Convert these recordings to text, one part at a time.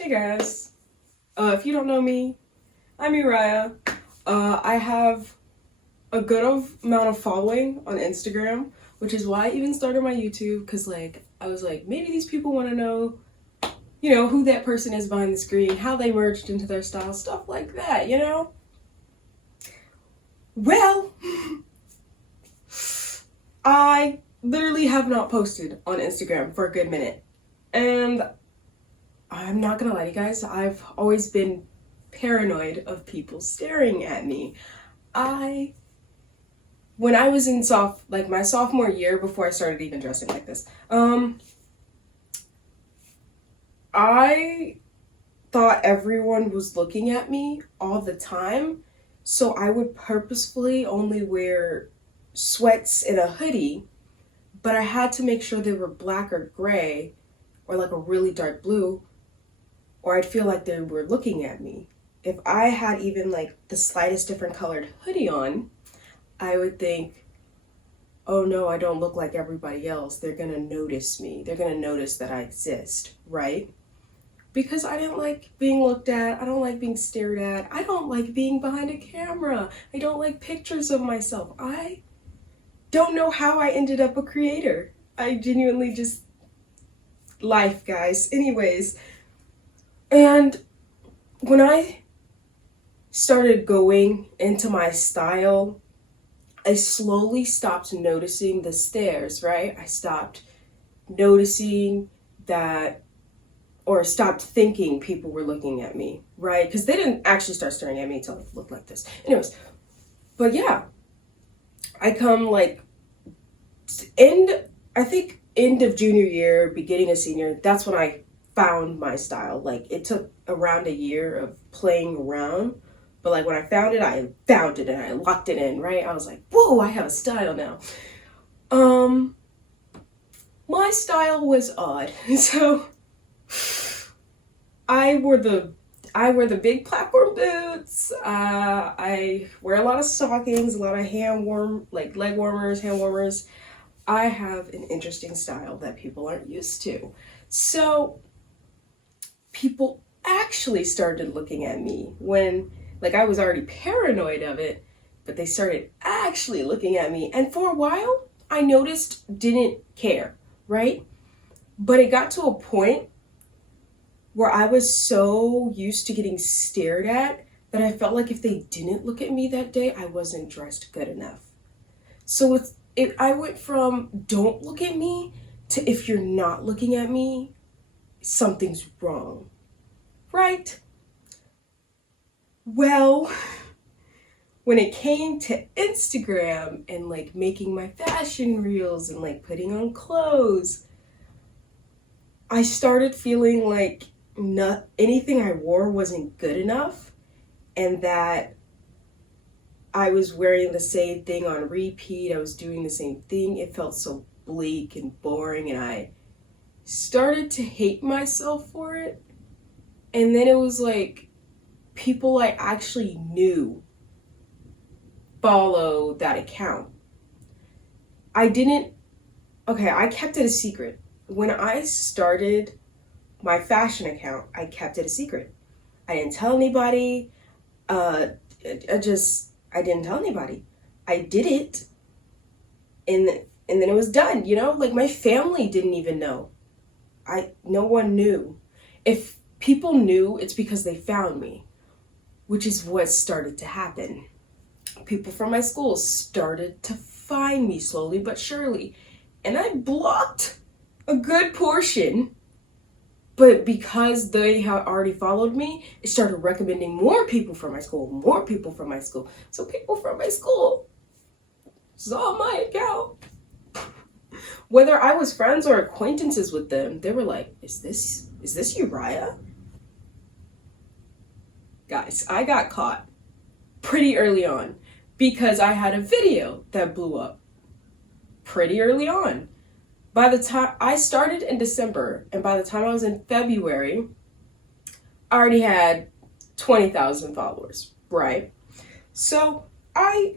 Hey guys, if you don't know me, I'm Uriah. I have a good amount of following on Instagram, which is why I even started my YouTube, because I was like, maybe these people want to know, who that person is behind the screen, how they merged into their style, stuff like that. Well, I literally have not posted on Instagram for a good minute, and I'm not gonna lie to you guys, I've always been paranoid of people staring at me. When I was in my sophomore year, before I started even dressing like this, I thought everyone was looking at me all the time, so I would purposefully only wear sweats and a hoodie, but I had to make sure they were black or gray, or like a really dark blue, or I'd feel like they were looking at me. If I had even like the slightest different colored hoodie on, I would think, oh no, I don't look like everybody else. They're gonna notice me. They're gonna notice that I exist, right? Because I didn't like being looked at. I don't like being stared at. I don't like being behind a camera. I don't like pictures of myself. I don't know how I ended up a creator. I genuinely just, life, guys. Anyways, and when I started going into my style, I slowly stopped noticing the stares, right? I stopped noticing that, or stopped thinking people were looking at me, right? Because they didn't actually start staring at me until I looked like this. Anyways, but yeah, I come end of junior year, beginning of senior, that's when I found my style. It took around a year of playing around, but when I found it and I locked it in, right? I was like, whoa, I have a style now. My style was odd. So I wear the big platform boots. I wear a lot of stockings, a lot of leg warmers, hand warmers. I have an interesting style that people aren't used to. So people actually started looking at me when, I was already paranoid of it, but they started actually looking at me. And for a while, I noticed didn't care, right? But it got to a point where I was so used to getting stared at that I felt like if they didn't look at me that day, I wasn't dressed good enough. So I went from don't look at me to if you're not looking at me, something's wrong, right? Well, when it came to Instagram and making my fashion reels and putting on clothes, I started feeling like not anything I wore wasn't good enough, and that I was wearing the same thing on repeat. I was doing the same thing. It felt so bleak and boring, and I started to hate myself for it. And then it was people I actually knew follow that account. I kept it a secret. When I started my fashion account, I kept it a secret. I didn't tell anybody. I didn't tell anybody. I did it, and then it was done, my family didn't even know. No one knew. If people knew, it's because they found me, which is what started to happen. People from my school started to find me slowly but surely, and I blocked a good portion. But because they had already followed me, it started recommending more people from my school. So people from my school saw my account. Whether I was friends or acquaintances with them, they were like, is this Uriah? Guys, I got caught pretty early on because I had a video that blew up pretty early on. By the time I started in December, and by the time I was in February, I already had 20,000 followers, right? So I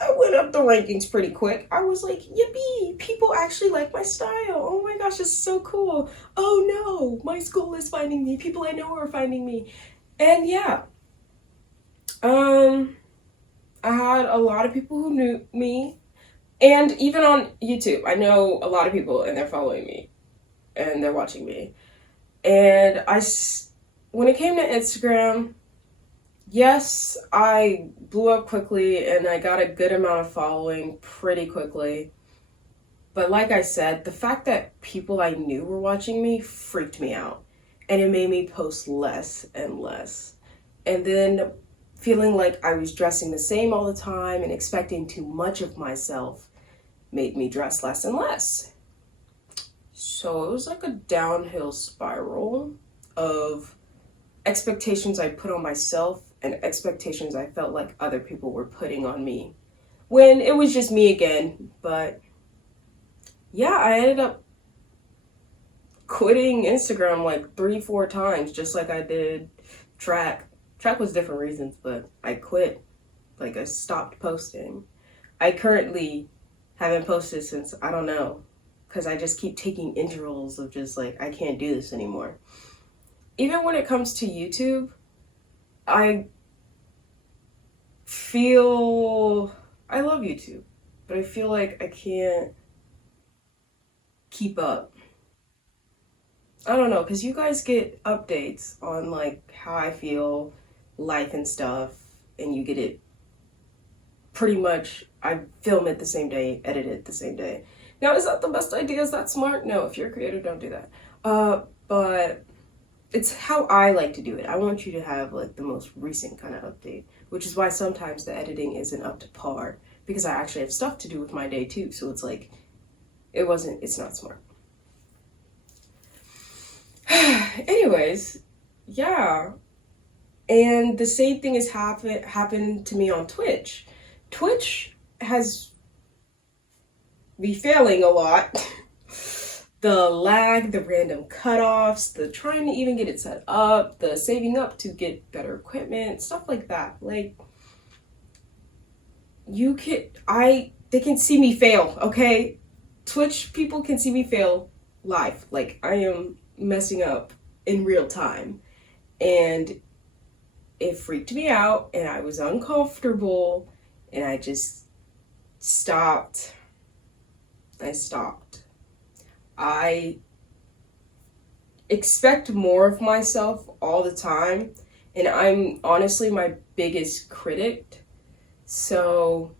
I went up the rankings pretty quick. I was like, yippee, people actually like my style. Oh my gosh, this is so cool. Oh no, my school is finding me. People I know are finding me. And yeah, I had a lot of people who knew me. And even on YouTube, I know a lot of people and they're following me and they're watching me. And when it came to Instagram, yes, I blew up quickly and I got a good amount of following pretty quickly. But like I said, the fact that people I knew were watching me freaked me out. And it made me post less and less. And then feeling like I was dressing the same all the time and expecting too much of myself made me dress less and less. So it was like a downhill spiral of expectations I put on myself and expectations I felt like other people were putting on me. When it was just me again. But yeah, I ended up quitting Instagram like 3-4 times, just like I did track. Track was different reasons, but I quit. Like, I stopped posting. I currently haven't posted since, I don't know, because I just keep taking intervals of just like, I can't do this anymore. Even when it comes to YouTube, I love YouTube, but I feel like I can't keep up. I don't know, because you guys get updates on like how I feel, life and stuff, and you get it pretty much. I film it the same day, edit it the same day. Now, is that the best idea? Is that smart? No, if you're a creator, don't do that. But it's how I like to do it. I want you to have like the most recent kind of update, which is why sometimes the editing isn't up to par, because I actually have stuff to do with my day too. So it's like, it's not smart. Anyways, yeah. And the same thing has happened to me on Twitch. Twitch has me failing a lot. The lag, the random cutoffs, the trying to even get it set up, the saving up to get better equipment, stuff like that. Like, they can see me fail, okay? Twitch people can see me fail live. Like, I am messing up in real time. And it freaked me out and I was uncomfortable and I just stopped. I expect more of myself all the time, and I'm honestly my biggest critic. So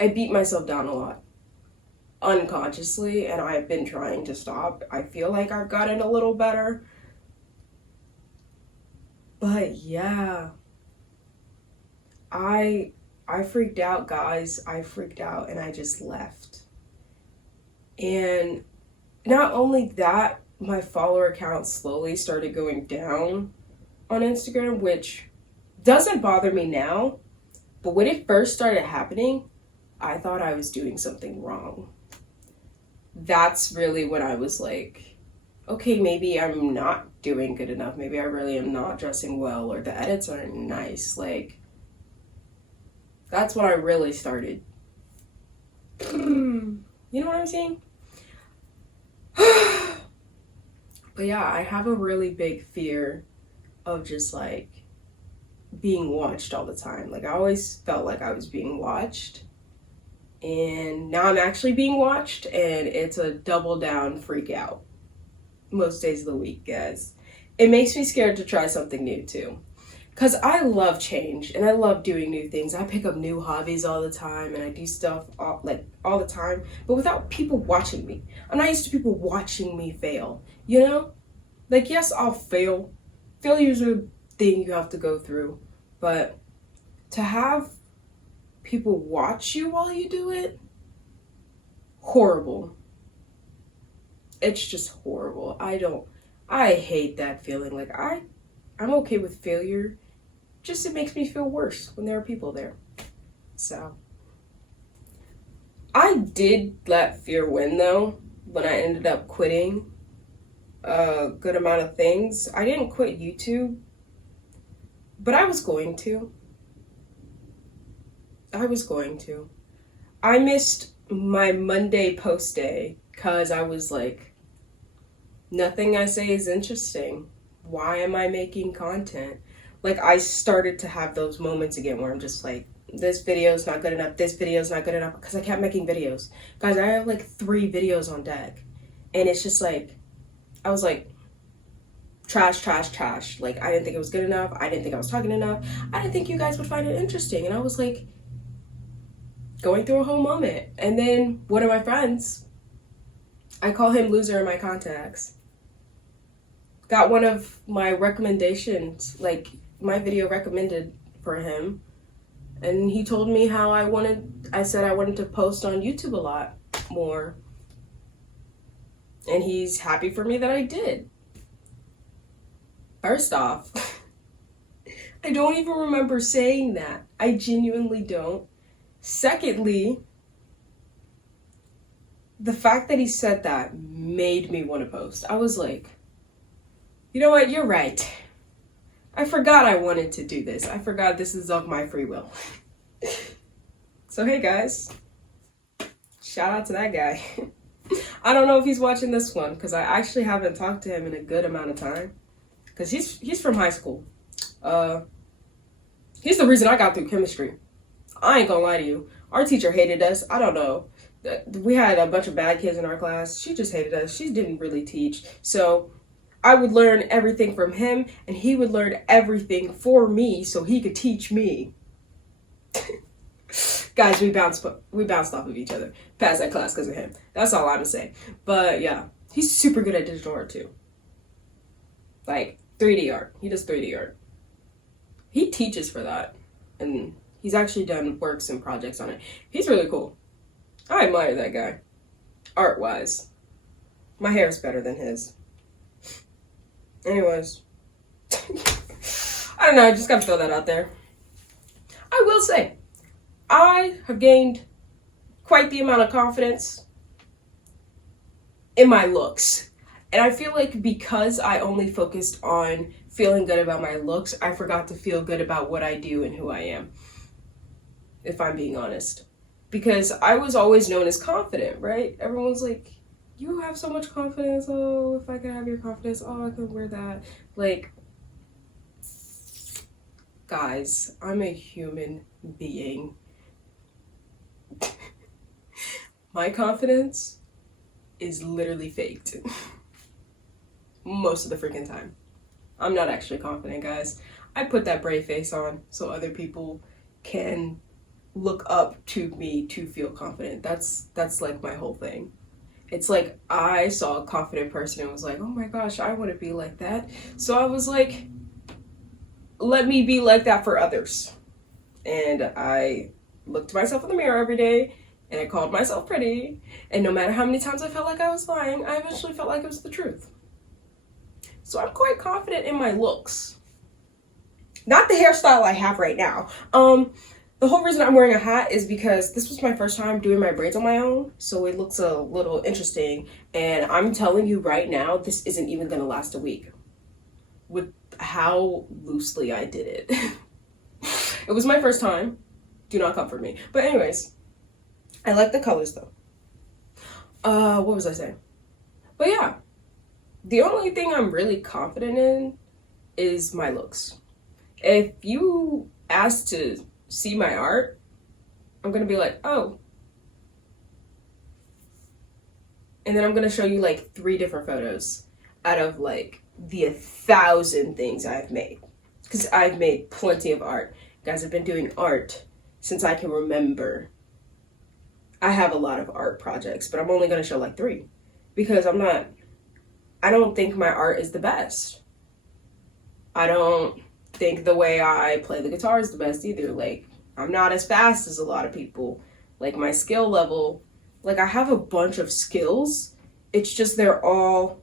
I beat myself down a lot unconsciously, and I've been trying to stop. I feel like I've gotten a little better. But yeah, I freaked out, guys. I freaked out and I just left. And not only that, my follower count slowly started going down on Instagram, which doesn't bother me now. But when it first started happening, I thought I was doing something wrong. That's really when I was like, okay, maybe I'm not doing good enough. Maybe I really am not dressing well, or the edits aren't nice. Like, that's when I really started. You know what I'm saying? But yeah, I have a really big fear of just like being watched all the time. Like, I always felt like I was being watched. And now I'm actually being watched, and it's a double down freak out most days of the week, guys. It makes me scared to try something new too. Because I love change and I love doing new things. I pick up new hobbies all the time and I do stuff all the time, but without people watching me. I'm not used to people watching me fail, you know? Like, yes, I'll fail. Failure's a thing you have to go through, but to have people watch you while you do it, horrible. It's just horrible. I hate that feeling. Like, I'm okay with failure. Just it makes me feel worse when there are people there. So I did let fear win though, when I ended up quitting a good amount of things. I didn't quit YouTube, but I was going to. I was going to. I missed my Monday post day because I was like, nothing I say is interesting. Why am I making content? Like, I started to have those moments again where I'm just like, this video is not good enough, this video is not good enough, because I kept making videos. Guys, I have like 3 videos on deck. And it's just like, I was like, trash, trash, trash. Like, I didn't think it was good enough. I didn't think I was talking enough. I didn't think you guys would find it interesting. And I was like, going through a whole moment. And then one of my friends, I call him loser in my contacts, got one of my recommendations, like my video recommended for him. And he told me how I said I wanted to post on YouTube a lot more. And he's happy for me that I did. First off, I don't even remember saying that. I genuinely don't. Secondly, the fact that he said that made me want to post. I was like, you know what? You're right. I forgot I wanted to do this. I forgot this is of my free will. So hey guys, shout out to that guy. I don't know if he's watching this one because I actually haven't talked to him in a good amount of time. Because he's from high school. He's the reason I got through chemistry. I ain't gonna lie to you. Our teacher hated us. I don't know. We had a bunch of bad kids in our class. She just hated us. She didn't really teach. So I would learn everything from him, and he would learn everything for me so he could teach me. Guys, we bounced off of each other. Passed that class because of him. That's all I'm gonna say. But yeah, he's super good at digital art too. Like 3D art. He does 3D art. He teaches for that. And he's actually done works and projects on it. He's really cool. I admire that guy. Art-wise. My hair is better than his. Anyways. I don't know, I just gotta throw that out there. I will say, I have gained quite the amount of confidence in my looks. And I feel like because I only focused on feeling good about my looks, I forgot to feel good about what I do and who I am. If I'm being honest. Because I was always known as confident, right? Everyone's like, you have so much confidence. Oh, if I could have your confidence, oh, I could wear that. Like, guys, I'm a human being. My confidence is literally faked. Most of the freaking time. I'm not actually confident, guys. I put that brave face on so other people can look up to me to feel confident. That's like my whole thing. It's like I saw a confident person and was like, oh my gosh, I want to be like that. So I was like, let me be like that for others. And I looked myself in the mirror every day and I called myself pretty. And no matter how many times I felt like I was lying, I eventually felt like it was the truth. So I'm quite confident in my looks. Not the hairstyle I have right now. The whole reason I'm wearing a hat is because this was my first time doing my braids on my own, so it looks a little interesting. And I'm telling you right now, this isn't even gonna last a week with how loosely I did it. It was my first time. Do not come for me. But anyways, I like the colors though. What was I saying? But yeah, the only thing I'm really confident in is my looks. If you ask to see my art, I'm gonna be like, oh. And then I'm gonna show you like 3 different photos out of like the 1,000 things I've made. Because I've made plenty of art. Guys, I've been doing art since I can remember. I have a lot of art projects, but I'm only gonna show like 3. Because I don't think my art is the best. I don't think the way I play the guitar is the best either. Like, I'm not as fast as a lot of people. Like, my skill level, like, I have a bunch of skills. It's just they're all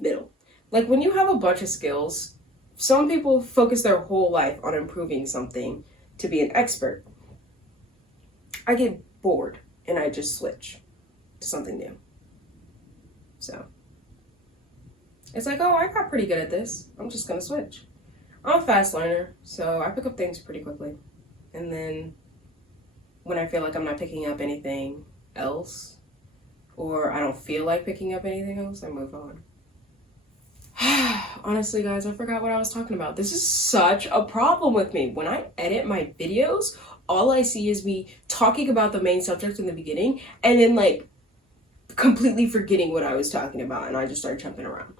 middle. Like, when you have a bunch of skills, some people focus their whole life on improving something to be an expert. I get bored and I just switch to something new. So it's like, oh, I got pretty good at this. I'm just gonna switch. I'm a fast learner, so I pick up things pretty quickly. And then when I feel like I'm not picking up anything else, or I don't feel like picking up anything else, I move on. Honestly, guys, I forgot what I was talking about. This is such a problem with me. When I edit my videos, all I see is me talking about the main subject in the beginning and then like completely forgetting what I was talking about, and I just start jumping around.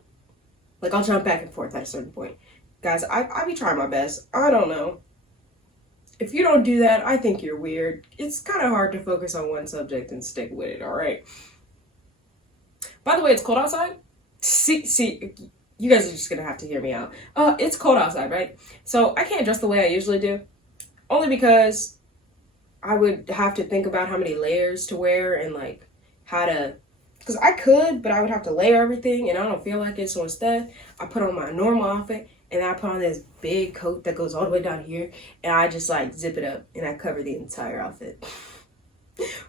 Like, I'll jump back and forth at a certain point. Guys, I be trying my best. I don't know. If you don't do that, I think you're weird. It's kind of hard to focus on one subject and stick with it, all right? By the way, it's cold outside. See, you guys are just gonna have to hear me out. It's cold outside, right? So I can't dress the way I usually do, only because I would have to think about how many layers to wear and like how to, because I could, but I would have to layer everything and I don't feel like it. So instead, I put on my normal outfit and I put on this big coat that goes all the way down here and I just like zip it up and I cover the entire outfit.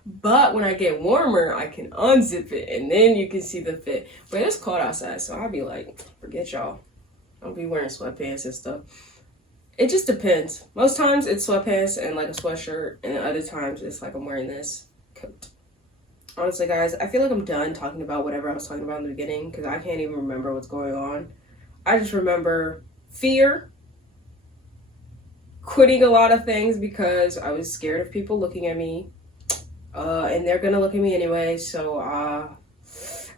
But when I get warmer, I can unzip it and then you can see the fit. But it's cold outside, so I'll be like, forget y'all. I'll be wearing sweatpants and stuff. It just depends. Most times it's sweatpants and like a sweatshirt, and other times it's like I'm wearing this coat. Honestly, guys, I feel like I'm done talking about whatever I was talking about in the beginning because I can't even remember what's going on. I just remember fear, quitting a lot of things because I was scared of people looking at me. And they're gonna look at me anyway, so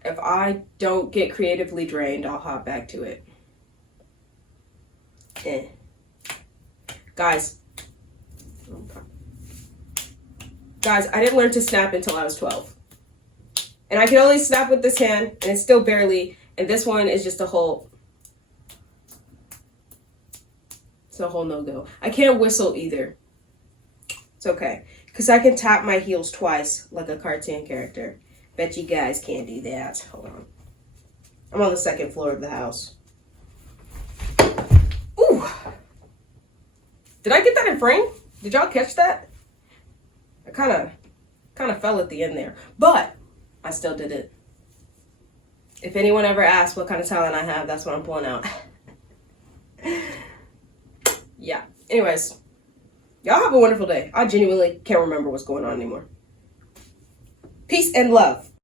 if I don't get creatively drained, I'll hop back to it. Guys, I didn't learn to snap until I was 12. And I can only snap with this hand, and it's still barely, and this one is just a whole, it's a whole no-go. I can't whistle either. It's okay. Because I can tap my heels twice like a cartoon character. Bet you guys can't do that. Hold on. I'm on the second floor of the house. Ooh. Did I get that in frame? Did y'all catch that? I kind of fell at the end there. But I still did it. If anyone ever asks what kind of talent I have, that's what I'm pulling out. Yeah. Anyways. Y'all have a wonderful day. I genuinely can't remember what's going on anymore. Peace and love.